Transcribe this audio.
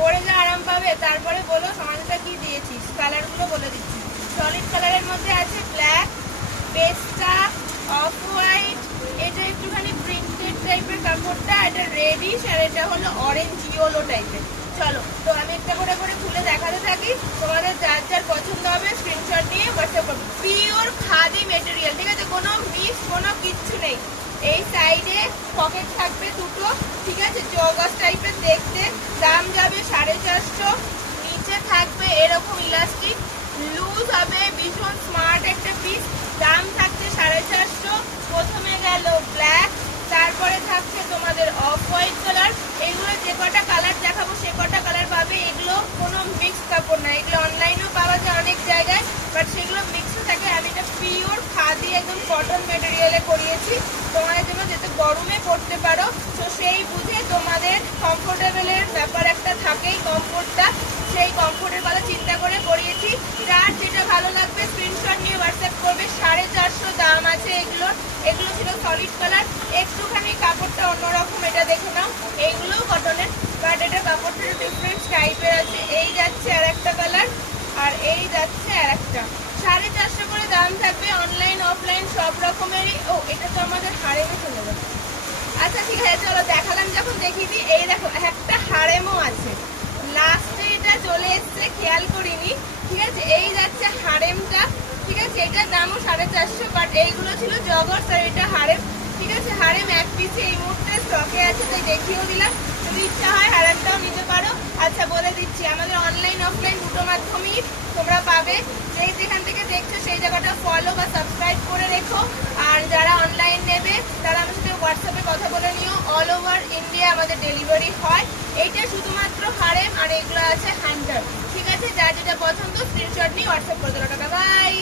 পরে যা আরাম পাবে। তারপরে বলো সমাজটা কি দিয়েছিস, কালারগুলো বলে দিচ্ছি। সলিড কালারের মধ্যে আছে ব্ল্যাক, পেস্টা, অফ হোয়াইট, এটা একটুখানি প্রিন্টেড টাইপের কাপড়টা, এটা রেডিশ, আর এটা হলো অরেঞ্জ ইয়েলো টাইপের। চলো তো আমি একটা করে করে খুলে দেখাতে থাকি, তোমাদের যার যার পছন্দ হবে স্ক্রিনশট নিয়ে হোয়াটসঅ্যাপ করবে। পিওর খাদি মেটেরিয়াল, ঠিক আছে, কোনো মিক্স কোনো কিচ্ছু নেই। এই সাইডে পকেট থাকবে দুটো, ঠিক আছে, জগস টাইপের দেখতে। দাম যাবে 450। নিচে থাকবে এরকম ইলাস্টিক, লুজ হবে, ভীষণ স্মার্ট একটা পিস। দাম থাকছে 450। প্রথমে গেল ব্ল্যাক, তারপরে থাকছে তোমাদের অফ হোয়াইট কালার। এগুলো যে কটা কালার দেখাবো সে কটা কালার পাবে। এগুলো কোনো মিক্স কাপড় না, এগুলো অনলাইনেও পাওয়া যায় অনেক জায়গায়, বাট সেগুলো মিক্স থাকে। আমি এটা পিওর খাদি একদম কটন মেটেরিয়ালে করিয়েছি তোমাদের জন্য, যাতে গরমে পরতে পারো। তো সেই বুঝে তোমাদের কমফোর্টেবলের ব্যাপার একটা থাকেই, কমফোর্টটা, সেই কমফোর্টের কথা চিন্তা করে করিয়েছি। যার যেটা ভালো লাগবে স্ক্রিনশট নিয়ে হোয়াটসঅ্যাপ করবে। 450 দাম আছে এগুলো। এগুলো ছিল সলিড কালার, একটুখানি কাপড়টা অন্যরকম, এটা দেখে নাও। এইগুলো কটনের, বাট এটা কাপড়টা ডিফারেন্ট টাইপের আছে। এই যাচ্ছে আর একটা কালার, আর এই যাচ্ছে আর একটা। 450 করে দাম থাকবে, অনলাইন অফলাইন সব রকমেরই। ও এটা তো আমাদের হারেমে চলে যাবে। আচ্ছা ঠিক আছে, চলো দেখালাম যখন দেখিয়ে দিই। এই দেখো একটা হারেমও আছে, লাস্টে এটা চলে এসছে, খেয়াল করিনি, ঠিক আছে। এই যাচ্ছে হারেমটা, ঠিক আছে, এটার দামও 450, বাট এইগুলো ছিল জগর্স আর এটা হারেম, ঠিক আছে। হারেম এক পিসে এই মুহূর্তে স্টকে আছে, তাই দেখিয়েও দিলাম। যদি ইচ্ছা হয় হারেমটাও নিতে পারো। আচ্ছা বলে দিচ্ছি, আমাদের অনলাইন অফলাইন দুটো মাধ্যমেই তোমরা পাবে। যেই যেখান থেকে দেখছো সেই জায়গাটা ফলো বা সাবস্ক্রাইব করে রেখো। আর যারা অনলাইন নেবে তারা আমার সাথে হোয়াটসঅ্যাপে কথা বলে নিও। অল ওভার ইন্ডিয়া আমাদের ডেলিভারি হয়। এইটা শুধুমাত্র হারেম, আর এগুলো আছে হ্যান্ডার, ঠিক আছে। যার যেটা পছন্দ স্ক্রিনশট নিয়ে হোয়াটসঅ্যাপ করে দেবো। টাকা বাই।